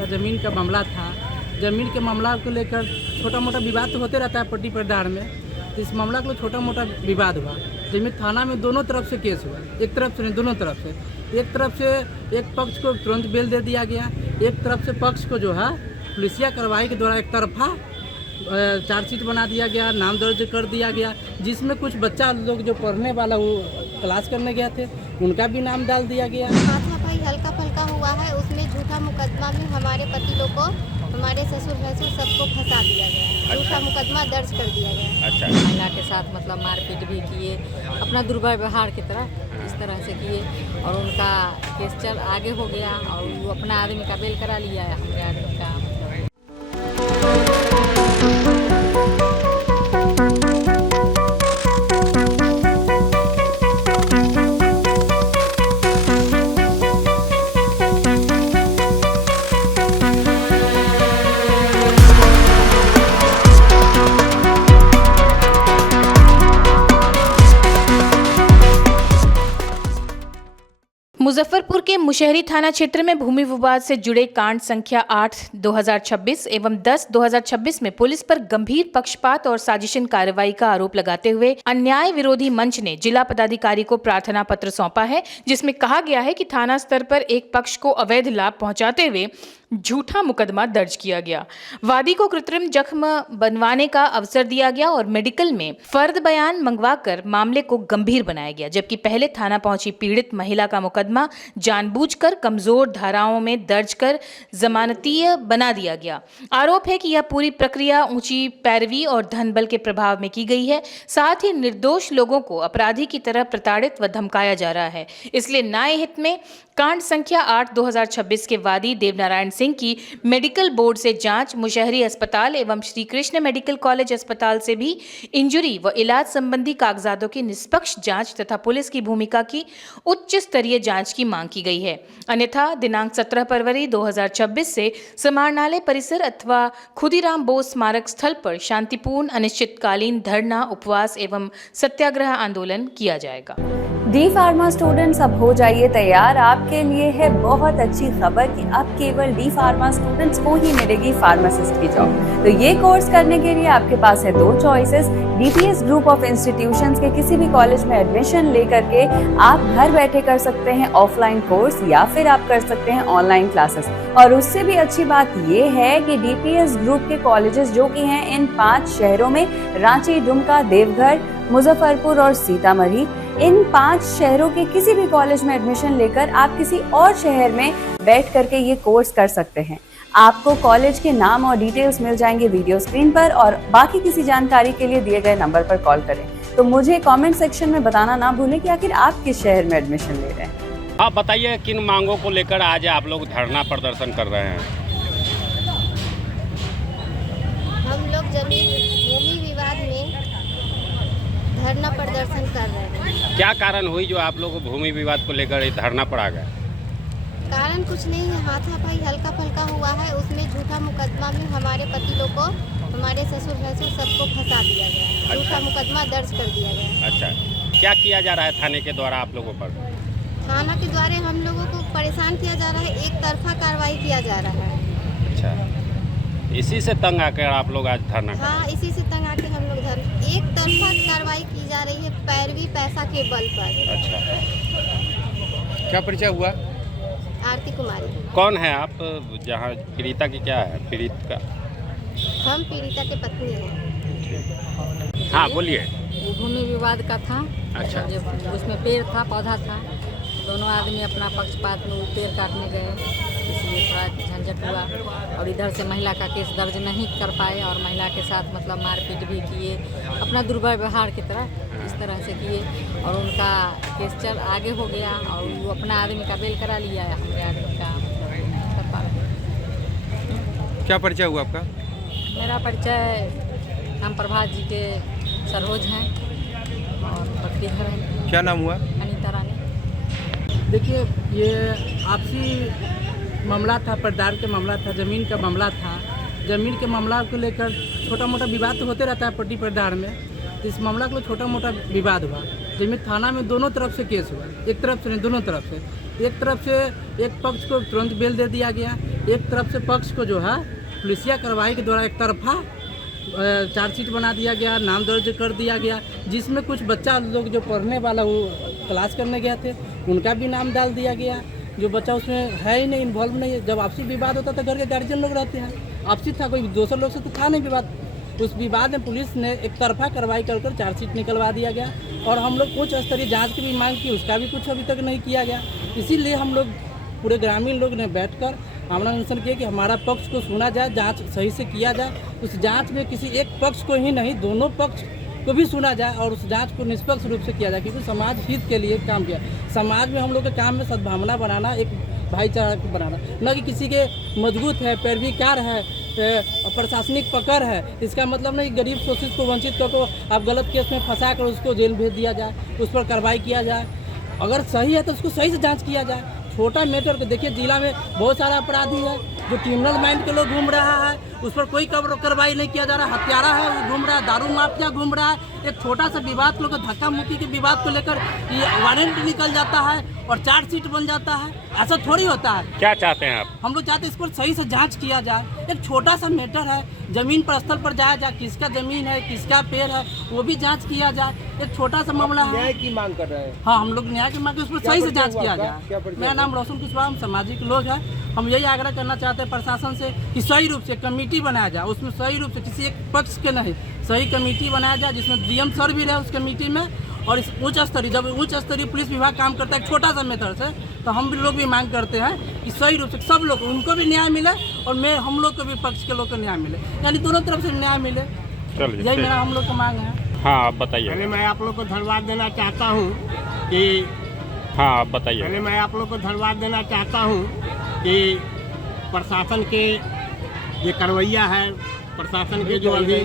था, ज़मीन का मामला था। ज़मीन के मामला को लेकर छोटा मोटा विवाद तो होते रहता है पट्टी प्रदार में। तो इस मामला को छोटा मोटा विवाद हुआ, जिसमें थाना में दोनों तरफ से केस हुआ, एक तरफ से नहीं दोनों तरफ से। एक तरफ से एक पक्ष को तुरंत बेल दे दिया गया, एक तरफ से पक्ष को जो है पुलिसिया कार्रवाई के द्वारा एक तरफा चार्जशीट बना दिया गया, नाम दर्ज कर दिया गया, जिसमें कुछ बच्चा लोग जो पढ़ने वाला वो क्लास करने गया थे उनका भी नाम डाल दिया गया। हाथापाई हल्का फुल्का हुआ है, उसमें झूठा मुकदमा भी हमारे पति लोग को, हमारे ससुर भसुर सबको फंसा दिया गया। झूठा मुकदमा दर्ज कर दिया गया। अच्छा, महिला के साथ मतलब मारपीट भी किए, अपना दुर्व्यवहार की तरह इस तरह से किए और उनका केस चल आगे हो गया और वो अपना आदमी का बेल करा लिया है, हमारे आदमी का। मुजफ्फरपुर के मुशहरी थाना क्षेत्र में भूमि विवाद से जुड़े कांड संख्या 8/2026 एवं 10/2026 में पुलिस पर गंभीर पक्षपात और साजिशन कार्रवाई का आरोप लगाते हुए अन्याय विरोधी मंच ने जिला पदाधिकारी को प्रार्थना पत्र सौंपा है, जिसमें कहा गया है कि थाना स्तर पर एक पक्ष को अवैध लाभ पहुंचाते हुए झूठा मुकदमा दर्ज किया गया, वादी को कृत्रिम जख्म बनवाने का अवसर दिया गया और मेडिकल में फर्द बयान मंगवाकर मामले को गंभीर बनाया गया, जबकि पहले थाना पहुंची पीड़ित महिला का मुकदमा जानबूझकर कमजोर धाराओं में दर्ज कर जमानतीय बना दिया गया। आरोप है कि यह पूरी प्रक्रिया ऊंची पैरवी और धनबल के प्रभाव में की गई है, साथ ही निर्दोष लोगों को अपराधी की तरह प्रताड़ित व धमकाया जा रहा है। इसलिए न्याय हित में कांड संख्या 8/2026 के वादी देवनारायण सिंह की मेडिकल बोर्ड से जांच, मुशहरी अस्पताल एवं श्री कृष्ण मेडिकल कॉलेज अस्पताल से भी इंजुरी व इलाज संबंधी कागजातों की निष्पक्ष जांच तथा पुलिस की भूमिका की उच्च स्तरीय जांच की मांग की गई है। अन्यथा दिनांक 17 फरवरी 2026 से समाहरणालय परिसर अथवा खुदीराम बोस स्मारक स्थल पर शांतिपूर्ण अनिश्चितकालीन धरना, उपवास एवं सत्याग्रह आंदोलन किया जाएगा। डी फार्मा स्टूडेंट्स, अब हो जाइए तैयार। आपके लिए है बहुत अच्छी खबर कि अब केवल डी फार्मा स्टूडेंट्स को ही मिलेगी फार्मासिस्ट की जॉब। तो ये कोर्स करने के लिए आपके पास है दो choices. DPS group of institutions के किसी भी कॉलेज में एडमिशन लेकर के आप घर बैठे कर सकते हैं ऑफलाइन कोर्स, या फिर आप कर सकते हैं ऑनलाइन क्लासेस। और उससे भी अच्छी बात ये है कि डीपीएस ग्रुप के कॉलेजेस जो कि हैं इन 5 शहरों में, रांची, दुमका, देवघर, मुजफ्फरपुर और सीतामढ़ी, इन 5 शहरों के किसी भी कॉलेज में एडमिशन लेकर आप किसी और शहर में बैठ करके ये कोर्स कर सकते हैं। आपको कॉलेज के नाम और डिटेल्स मिल जाएंगे वीडियो स्क्रीन पर, और बाकी किसी जानकारी के लिए दिए गए नंबर पर कॉल करें। तो मुझे कमेंट सेक्शन में बताना ना भूलें कि आखिर आप किस शहर में एडमिशन ले रहे हैं। आप बताइए किन मांगों को लेकर आज आप लोग धरना प्रदर्शन कर रहे हैं? हम लोग भूमि विवाद में धरना प्रदर्शन कर रहे हैं। क्या कारण हुई जो आप लोग भूमि विवाद को लेकर धरना पर आ गए? कारण कुछ नहीं है, हाथापाई हल्का फुल्का हुआ है, उसमें झूठा मुकदमा भी हमारे पति लोग को, हमारे ससुर भसुर सबको फंसा दिया गया। झूठा मुकदमा दर्ज कर दिया गया। अच्छा, क्या किया जा रहा है थाने के द्वारा आप लोगों पर? थाना के द्वारा हम लोगों को परेशान किया जा रहा है, एक तरफा कार्रवाई किया जा रहा है। अच्छा, इसी से तंग आकर आप लोग आज धरना? हाँ, इसी से तंग आके हम लोग एक तरफा कार्रवाई की जा रही है, पैरवी पैसा के बल पर। अच्छा, क्या परिचय हुआ? आरती कुमारी। कौन है आप? जहाँ पीड़िता की क्या है? पीड़ित का? हम पीड़िता के पत्नी हैं। हाँ, बोलिए। वो भूमि विवाद का था। अच्छा। जब उसमें पेड़ था, पौधा था, दोनों आदमी अपना पक्षपात में वो पेड़ काटने गए, इसलिए थोड़ा झंझट हुआ और इधर से महिला का केस दर्ज नहीं कर पाए और महिला के साथ मतलब मारपीट भी किए, अपना दुर्व्यवहार की तरह इस तरह से किए और उनका केस चल आगे हो गया और वो अपना आदमी का बेल करा लिया है, हमारे आदमी का कर पा रहे। क्या परिचय हुआ आपका? मेरा परिचय हम प्रभात जी के सरोज हैं और पटकीधर हैं। क्या नाम हुआ? अनीता रानी। देखिए, ये आपसी मामला था, प्रदार के मामला था, ज़मीन का मामला था। ज़मीन के मामला को लेकर छोटा मोटा विवाद तो होते रहता है पट्टी प्रदार में। तो इस मामला को छोटा मोटा विवाद हुआ, जिसमें थाना में दोनों तरफ से केस हुआ, एक तरफ से नहीं दोनों तरफ से। एक तरफ से एक पक्ष को तुरंत बेल दे दिया गया, एक तरफ से पक्ष को जो है पुलिसिया कार्रवाई के द्वारा एक तरफा चार्जशीट बना दिया गया, नाम दर्ज कर दिया गया, जिसमें कुछ बच्चा लोग जो पढ़ने वाला वो क्लास करने गए थे उनका भी नाम डाल दिया गया। जो बच्चा उसमें है ही नहीं, इन्वॉल्व नहीं है। जब आपसी विवाद होता था घर के गार्जियन लोग रहते हैं, आपसी था, कोई दूसरे लोग से तो था नहीं विवाद। उस विवाद में पुलिस ने एक तरफा कार्रवाई कर चार्जशीट निकलवा दिया गया और हम लोग उच्च स्तरीय जाँच की भी मांग की, उसका भी कुछ अभी तक नहीं किया गया। इसीलिए हम लोग पूरे ग्रामीण लोग ने बैठकर आमना अनशन किया कि हमारा पक्ष को सुना जाए, जांच सही से किया जाए। उस जांच में किसी एक पक्ष को ही नहीं, दोनों पक्ष को भी सुना जाए और उस जांच को निष्पक्ष रूप से किया जाए, क्योंकि समाज हित के लिए काम किया। समाज में हम लोग के काम में सद्भावना बनाना, एक भाईचारा बनाना, न कि किसी के मजबूत है, पैरवीकार है, प्रशासनिक पकड़ है, इसका मतलब नहीं गरीब शोषित को वंचित को आप गलत केस में फंसा कर उसको जेल भेज दिया जाए, उस पर कार्रवाई किया जाए। अगर सही है तो उसको सही से जांच किया जाए। छोटा मैटर को देखिए, जिला में बहुत सारा अपराधी है जो क्रिमिनल माइंड के लोग घूम रहा है, उस पर कोई कार्रवाई नहीं किया जा रहा। हत्यारा है वो घूम रहा है, दारू माफिया घूम रहा है। एक छोटा सा विवाद को लेकर, धक्का मुक्की के विवाद को लेकर ये वारंट निकल जाता है और चार्जशीट बन जाता है। ऐसा थोड़ी होता है। क्या चाहते हैं आप? हम लोग चाहते हैं इस पर सही से जांच किया जाए। एक छोटा सा मैटर है, जमीन पर स्थल पर जाया जाए, किसका जमीन है, किसका पेड़ है, वो भी जांच किया जाए। एक छोटा सा मामला है, न्याय की मांग कर रहे हैं। हाँ, हम लोग न्याय की मांग उस पर सही से जांच किया जाए। मेरा नाम रोशन कुशवाहा, हम सामाजिक लोग हैं। हम यही आग्रह करना चाहते हैं प्रशासन से कि सही रूप से कमेटी बनाया जाए, उसमें सही रूप से किसी एक पक्ष के नहीं, सही कमेटी बनाया जाए जिसमें डीएम सर भी रहे उस कमेटी में। और इस उच्च स्तरीय, जब उच्च स्तरीय पुलिस विभाग काम करता है छोटा सा मेथड से, तो हम भी लोग भी मांग करते हैं कि सही रूप से सब लोग, उनको भी न्याय मिले और हम लोग को भी पक्ष के लोग को न्याय मिले, यानी दोनों तरफ से न्याय मिले। यही मेरा हम लोग का मांग है। हाँ, आप बताइए। पहले मैं आप लोग को धन्यवाद देना चाहता हूँ कि हाँ, आप बताइए। पहले मैं आप लोग को धन्यवाद देना चाहता हूँ कि प्रशासन के जो करवैया है, प्रशासन के जो अभी